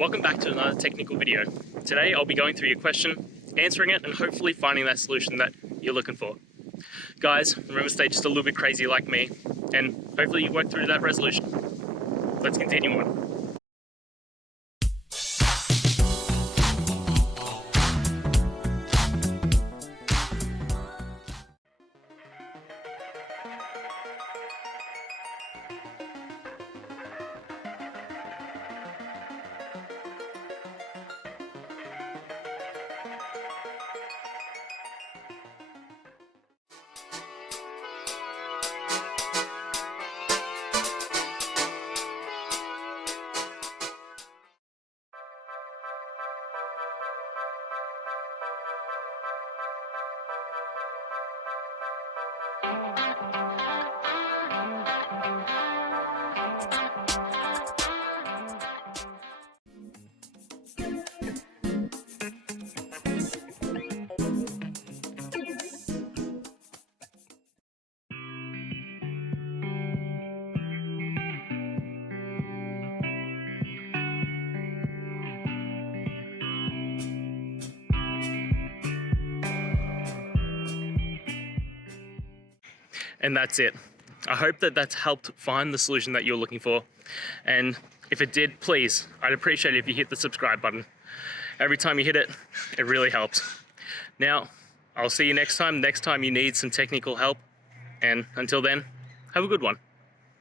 Welcome back to another technical video. Today I'll be going through your question, answering it, and hopefully finding that solution that you're looking for. Guys, remember to stay just a little bit crazy like me, and hopefully you work through that resolution. Let's continue on. And that's it. I hope that that's helped find the solution that you're looking for. And if it did, please, I'd appreciate it if you hit the subscribe button. Every time you hit it, it really helps. Now, I'll see you next time you need some technical help. And until then, have a good one.